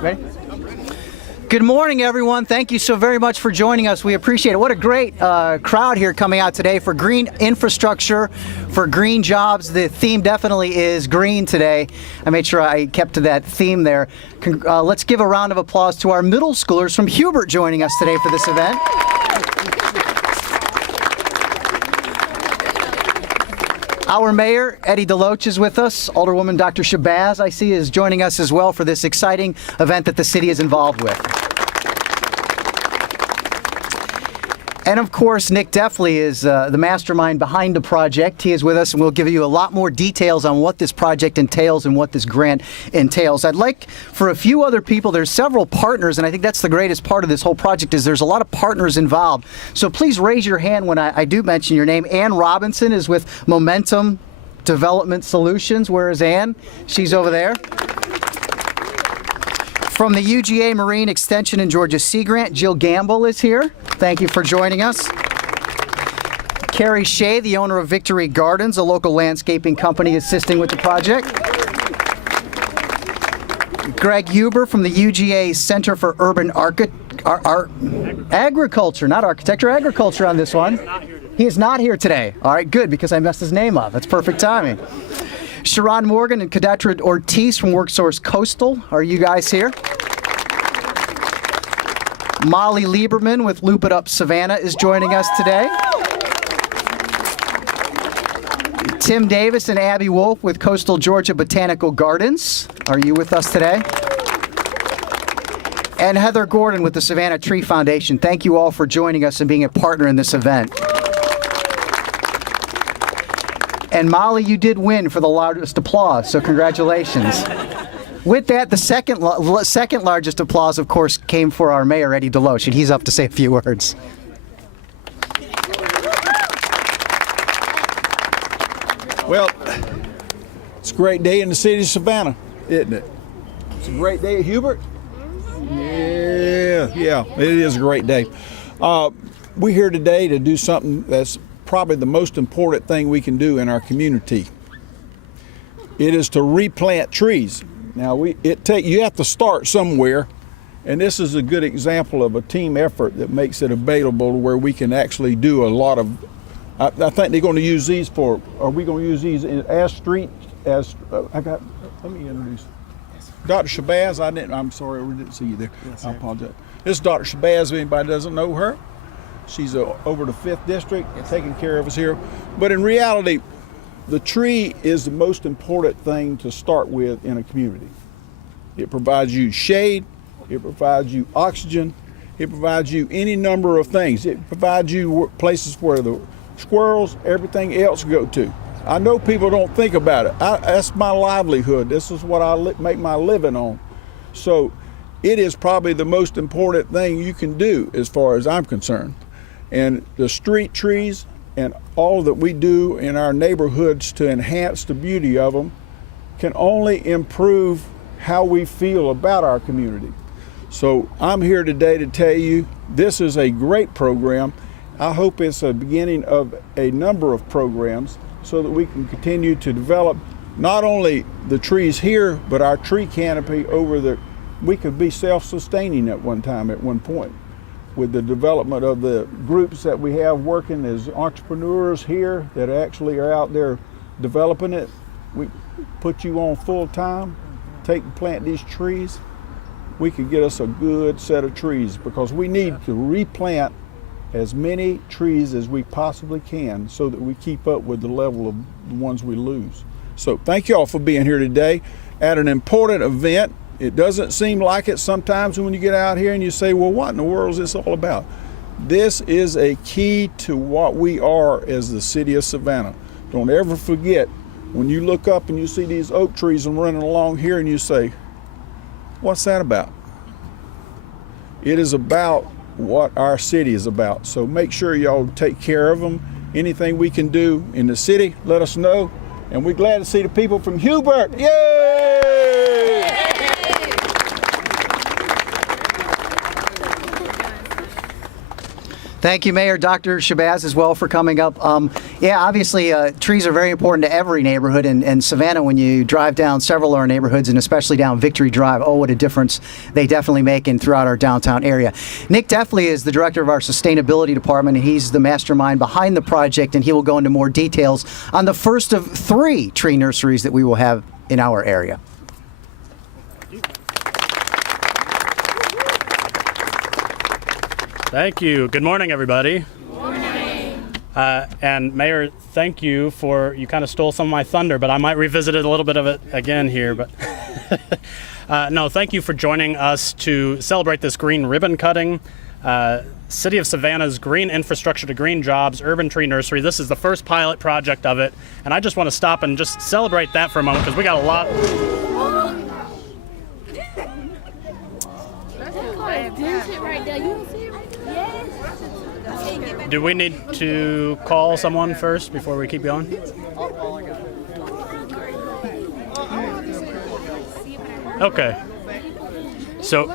Ready? Good morning, everyone. Thank you so very much for joining us. We appreciate it. What a great crowd here coming out today for green infrastructure, for green jobs. The theme definitely is green today. I made sure I kept to that theme there. Let's give a round of applause to our middle schoolers from Hubert joining us today for this event. Our mayor, Eddie DeLoach, is with us. Alderwoman Dr. Shabazz, I see, is joining us as well for this exciting event that the city is involved with. And of course, Nick Deffley is the mastermind behind the project. He is with us, and we'll give you a lot more details on what this project entails and what this grant entails. I'd like for a few other people, there's several partners, and I think that's the greatest part of this whole project is there's a lot of partners involved. So please raise your hand when I do mention your name. Ann Robinson is with Momentum Development Solutions. Where is Ann? She's over there. From the UGA Marine Extension and Georgia Sea Grant, Jill Gamble is here. Thank you for joining us. Carrie Shea, the owner of Victory Gardens, a local landscaping company assisting with the project. Greg Huber from the UGA Center for Urban Agriculture, not architecture, agriculture on this one. He is not here today. All right, good, because I messed his name up. That's perfect timing. Sharon Morgan and Kadatra Ortiz from WorkSource Coastal. Are you guys here? Molly Lieberman with Loop It Up Savannah is joining us today. Tim Davis and Abby Wolf with Coastal Georgia Botanical Gardens. Are you with us today? And Heather Gordon with the Savannah Tree Foundation. Thank you all for joining us and being a partner in this event. And Molly, you did win for the largest applause, so congratulations. With that, the second largest applause, of course, came for our mayor, Eddie DeLoach, and he's up to say a few words. Well, it's a great day in the city of Savannah, isn't it? It's a great day at Hubert. Yeah, it is a great day. We're here today to do something that's probably the most important thing we can do in our community. It is to replant trees. Now, you have to start somewhere, and this is a good example of a team effort that makes it available where we can actually do a lot of. I think they're going to use these for. Are we going to use these as street? Let me introduce Dr. Shabazz. I'm sorry, we didn't see you there. Yes, I apologize. This is Dr. Shabazz. If anybody doesn't know her, she's over the 5th district, taking care of us here. But in reality, the tree is the most important thing to start with in a community. It provides you shade, it provides you oxygen, it provides you any number of things. It provides you places where the squirrels, everything else go to. I know people don't think about it. That's my livelihood. This is what I make my living on. So it is probably the most important thing you can do as far as I'm concerned. And the street trees and all that we do in our neighborhoods to enhance the beauty of them can only improve how we feel about our community. So I'm here today to tell you this is a great program. I hope it's a beginning of a number of programs so that we can continue to develop not only the trees here, but our tree canopy we could be self-sustaining at one point. With the development of the groups that we have working as entrepreneurs here that actually are out there developing it. We put you on full time, plant these trees. We could get us a good set of trees because we need to replant as many trees as we possibly can so that we keep up with the level of the ones we lose. So thank you all for being here today at an important event. It doesn't seem like it sometimes when you get out here and you say, well, what in the world is this all about? This is a key to what we are as the city of Savannah. Don't ever forget, when you look up and you see these oak trees and running along here and you say, what's that about? It is about what our city is about. So make sure y'all take care of them. Anything we can do in the city, let us know. And we're glad to see the people from Hubert. Yay! Thank you, Mayor. Dr. Shabazz as well for coming up. Yeah, obviously trees are very important to every neighborhood, and Savannah, when you drive down several of our neighborhoods, and especially down Victory Drive, oh, what a difference they definitely make throughout our downtown area. Nick Deffley is the director of our sustainability department, and he's the mastermind behind the project, and he will go into more details on the first of 3 tree nurseries that we will have in our area. Thank you. Good morning, everybody. Good morning. And Mayor, thank you you kind of stole some of my thunder, but I might revisit a little bit of it again here. But no, thank you for joining us to celebrate this green ribbon cutting. City of Savannah's Green Infrastructure to Green Jobs Urban Tree Nursery. This is the first pilot project of it, and I just want to stop and just celebrate that for a moment because we got a lot. Do we need to call someone first before we keep going? Okay. So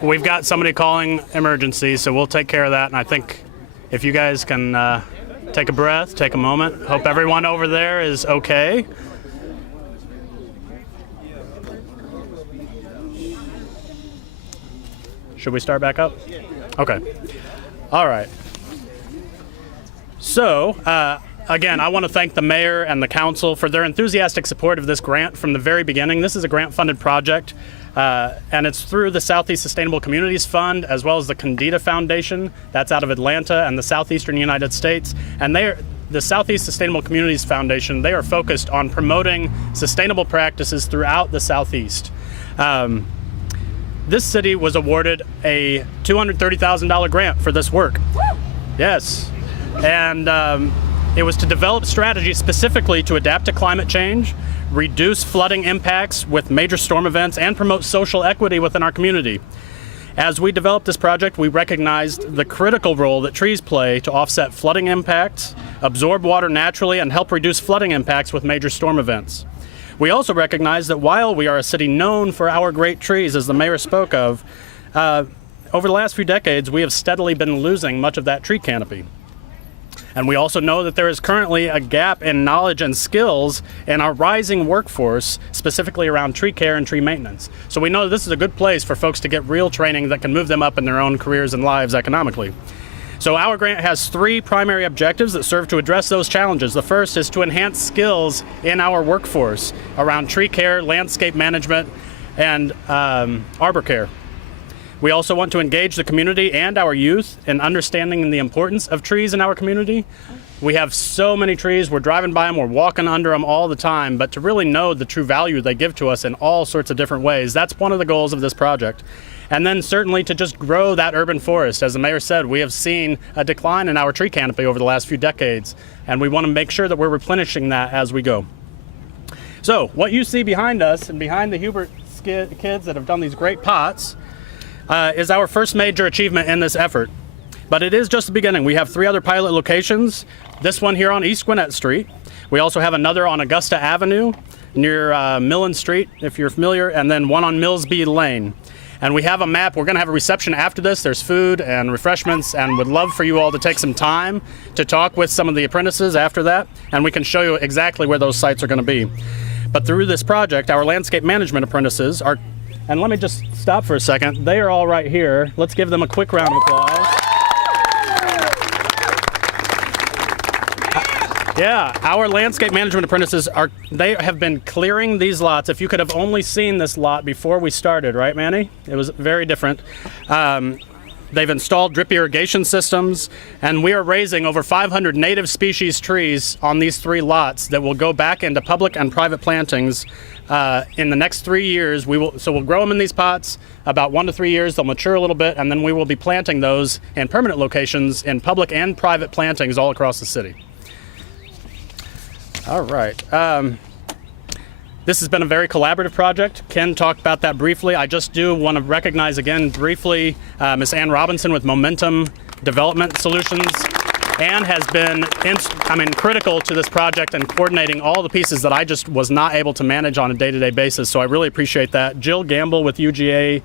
we've got somebody calling emergency, so we'll take care of that. And I think if you guys can take a breath, take a moment. Hope everyone over there is okay. Should we start back up? Okay. All right. So, again, I want to thank the mayor and the council for their enthusiastic support of this grant from the very beginning. This is a grant-funded project, and it's through the Southeast Sustainable Communities Fund, as well as the Condita Foundation, that's out of Atlanta and the Southeastern United States. And the Southeast Sustainable Communities Foundation, they are focused on promoting sustainable practices throughout the Southeast. This city was awarded a $230,000 grant for this work. Yes. And it was to develop strategies specifically to adapt to climate change, reduce flooding impacts with major storm events, and promote social equity within our community. As we developed this project, we recognized the critical role that trees play to offset flooding impacts, absorb water naturally, and help reduce flooding impacts with major storm events. We also recognize that while we are a city known for our great trees, as the mayor spoke of, over the last few decades, we have steadily been losing much of that tree canopy. And we also know that there is currently a gap in knowledge and skills in our rising workforce, specifically around tree care and tree maintenance. So we know this is a good place for folks to get real training that can move them up in their own careers and lives economically. So our grant has 3 primary objectives that serve to address those challenges. The first is to enhance skills in our workforce around tree care, landscape management, and arbor care. We also want to engage the community and our youth in understanding the importance of trees in our community. We have so many trees, we're driving by them, we're walking under them all the time, but to really know the true value they give to us in all sorts of different ways, that's one of the goals of this project. And then certainly to just grow that urban forest. As the mayor said, we have seen a decline in our tree canopy over the last few decades, and we want to make sure that we're replenishing that as we go. So what you see behind us and behind the Hubert kids that have done these great pots is our first major achievement in this effort. But it is just the beginning. We have 3 other pilot locations. This one here on East Gwinnett Street. We also have another on Augusta Avenue near Millen Street, if you're familiar, and then one on Millsby Lane. And we have a map. We're going to have a reception after this. There's food and refreshments, and would love for you all to take some time to talk with some of the apprentices after that, and we can show you exactly where those sites are going to be. But through this project, our landscape management apprentices are, and let me just stop for a second. They are all right here. Let's give them a quick round of applause. Yeah, our landscape management apprentices they have been clearing these lots. If you could have only seen this lot before we started, right, Manny? It was very different. They've installed drip irrigation systems, and we are raising over 500 native species trees on these 3 lots that will go back into public and private plantings in the next 3 years. We'll grow them in these pots. About 1 to 3 years, they'll mature a little bit, and then we will be planting those in permanent locations in public and private plantings all across the city. All right. This has been a very collaborative project. Ken talked about that briefly. I just do want to recognize again briefly Ms. Ann Robinson with Momentum Development Solutions. Ann has been critical to this project and coordinating all the pieces that I just was not able to manage on a day-to-day basis, so I really appreciate that. Jill Gamble with UGA,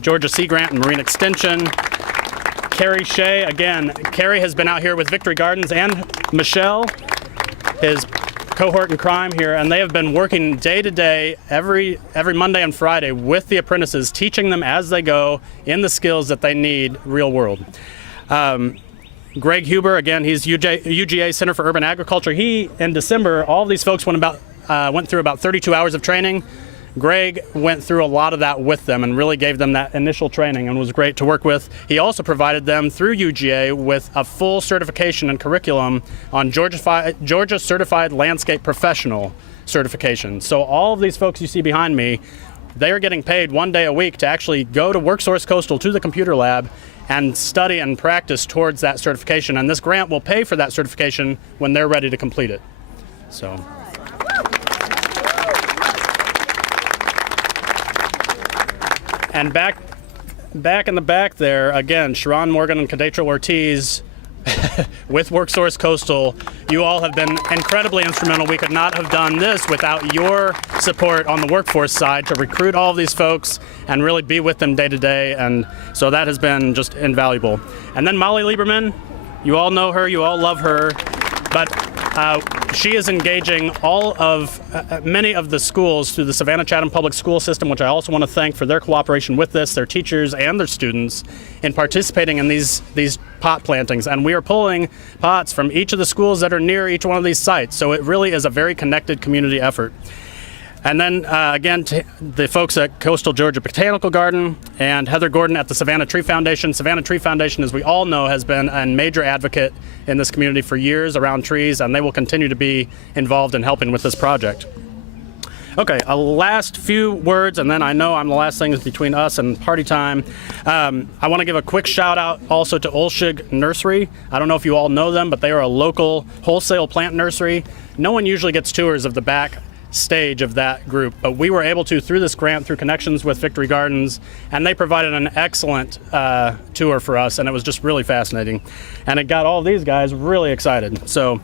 Georgia Sea Grant and Marine Extension. Carrie Shea. Again, Carrie has been out here with Victory Gardens and Michelle, his cohort in crime here, and they have been working day to day every Monday and Friday with the apprentices, teaching them as they go in the skills that they need real world. Greg Huber, again, he's UGA Center for Urban Agriculture. In December, all of these folks went through about 32 hours of training. Greg went through a lot of that with them and really gave them that initial training and was great to work with. He also provided them through UGA with a full certification and curriculum on Georgia Certified Landscape Professional certification. So all of these folks you see behind me, they are getting paid 1 day a week to actually go to WorkSource Coastal to the computer lab and study and practice towards that certification. And this grant will pay for that certification when they're ready to complete it. So. And back in the back there, again, Sharon Morgan and Kadatra Ortiz with WorkSource Coastal, you all have been incredibly instrumental. We could not have done this without your support on the workforce side to recruit all of these folks and really be with them day to day. And so that has been just invaluable. And then Molly Lieberman, you all know her, you all love her, but she is engaging many of the schools through the Savannah Chatham Public School System, which I also want to thank for their cooperation with this, their teachers and their students, in participating in these pot plantings. And we are pulling pots from each of the schools that are near each one of these sites. So it really is a very connected community effort. And then, again, the folks at Coastal Georgia Botanical Garden and Heather Gordon at the Savannah Tree Foundation. Savannah Tree Foundation, as we all know, has been a major advocate in this community for years around trees, and they will continue to be involved in helping with this project. Okay, a last few words, and then I know I'm the last thing is between us and party time. I want to give a quick shout out also to Olshig Nursery. I don't know if you all know them, but they are a local wholesale plant nursery. No one usually gets tours of the back stage of that group, but we were able to through this grant, through connections with Victory Gardens, and they provided an excellent tour for us, and it was just really fascinating, and it got all these guys really excited. So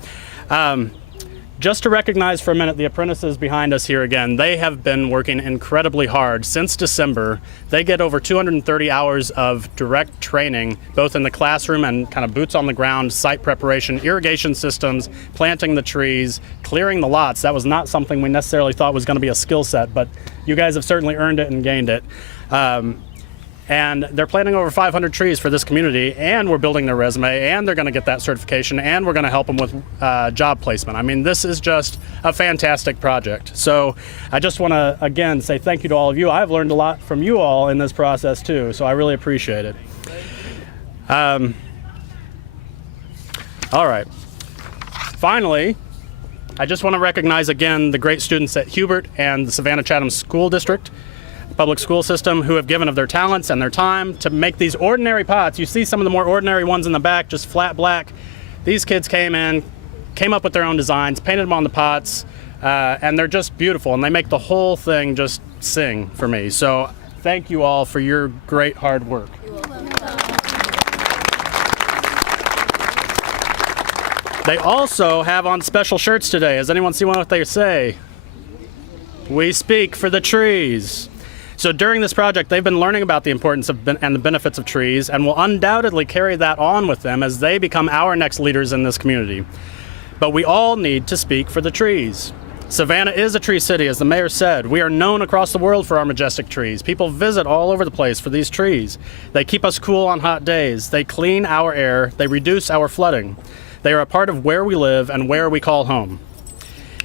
just to recognize for a minute the apprentices behind us here again, they have been working incredibly hard since December. They get over 230 hours of direct training, both in the classroom and kind of boots on the ground, site preparation, irrigation systems, planting the trees, clearing the lots. That was not something we necessarily thought was going to be a skill set, but you guys have certainly earned it and gained it. And they're planting over 500 trees for this community, and we're building their resume, and they're going to get that certification, and we're going to help them with job placement. I mean, this is just a fantastic project. So I just want to, again, say thank you to all of you. I've learned a lot from you all in this process, too, so I really appreciate it. All right. Finally, I just want to recognize, again, the great students at Hubert and the Savannah Chatham School District public school system who have given of their talents and their time to make these ordinary pots. You see some of the more ordinary ones in the back, just flat black. These kids came up with their own designs, painted them on the pots, and they're just beautiful, and they make the whole thing just sing for me. So thank you all for your great hard work. They also have on special shirts today. Has anyone seen what they say? We speak for the trees. So during this project, they've been learning about the importance and the benefits of trees, and will undoubtedly carry that on with them as they become our next leaders in this community. But we all need to speak for the trees. Savannah is a tree city, as the mayor said. We are known across the world for our majestic trees. People visit all over the place for these trees. They keep us cool on hot days. They clean our air. They reduce our flooding. They are a part of where we live and where we call home.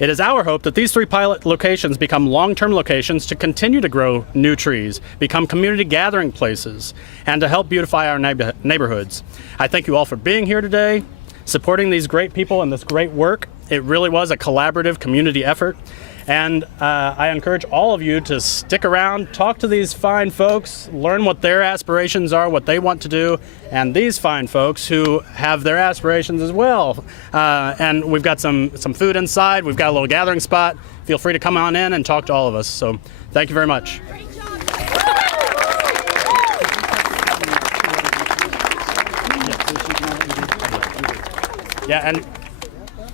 It is our hope that these 3 pilot locations become long-term locations to continue to grow new trees, become community gathering places, and to help beautify our neighborhoods. I thank you all for being here today, supporting these great people and this great work. It really was a collaborative community effort. And I encourage all of you to stick around, talk to these fine folks, learn what their aspirations are, what they want to do, and these fine folks who have their aspirations as well. And we've got some food inside. We've got a little gathering spot. Feel free to come on in and talk to all of us. So thank you very much. Yeah, and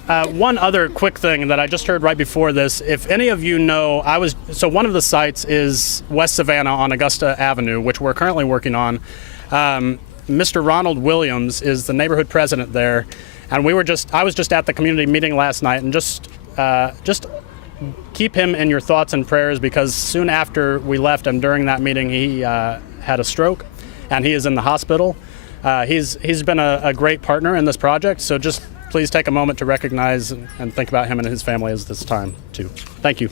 one other quick thing that I just heard right before this, if any of you know, so one of the sites is West Savannah on Augusta Avenue, which we're currently working on. Mr. Ronald Williams is the neighborhood president there, and I was just at the community meeting last night, and just keep him in your thoughts and prayers, because soon after we left him during that meeting, he had a stroke, and he is in the hospital. He's been a great partner in this project, so just please take a moment to recognize and think about him and his family at this time too. Thank you.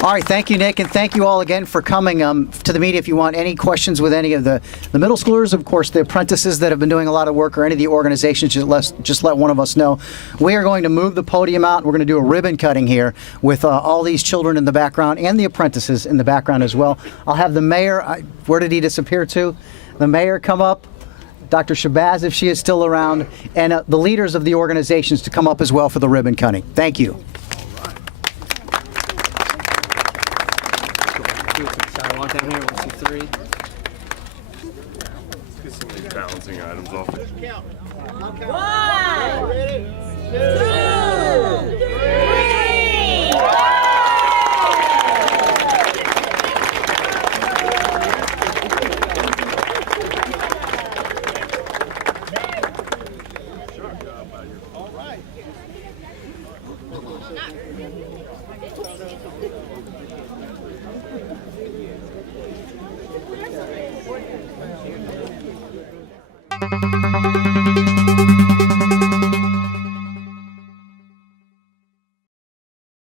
All right, thank you, Nick, and thank you all again for coming to the meeting. If you want any questions with any of the middle schoolers, of course, the apprentices that have been doing a lot of work, or any of the organizations, just let one of us know. We are going to move the podium out. We're going to do a ribbon cutting here with all these children in the background and the apprentices in the background as well. I'll have the mayor, where did he disappear to? The mayor come up, Dr. Shabazz, if she is still around, and the leaders of the organizations to come up as well for the ribbon cutting. Thank you. Walk down here, 1, 2, 3. Let's get some of these balancing items off. 1, 2, 3. All right. Thank you.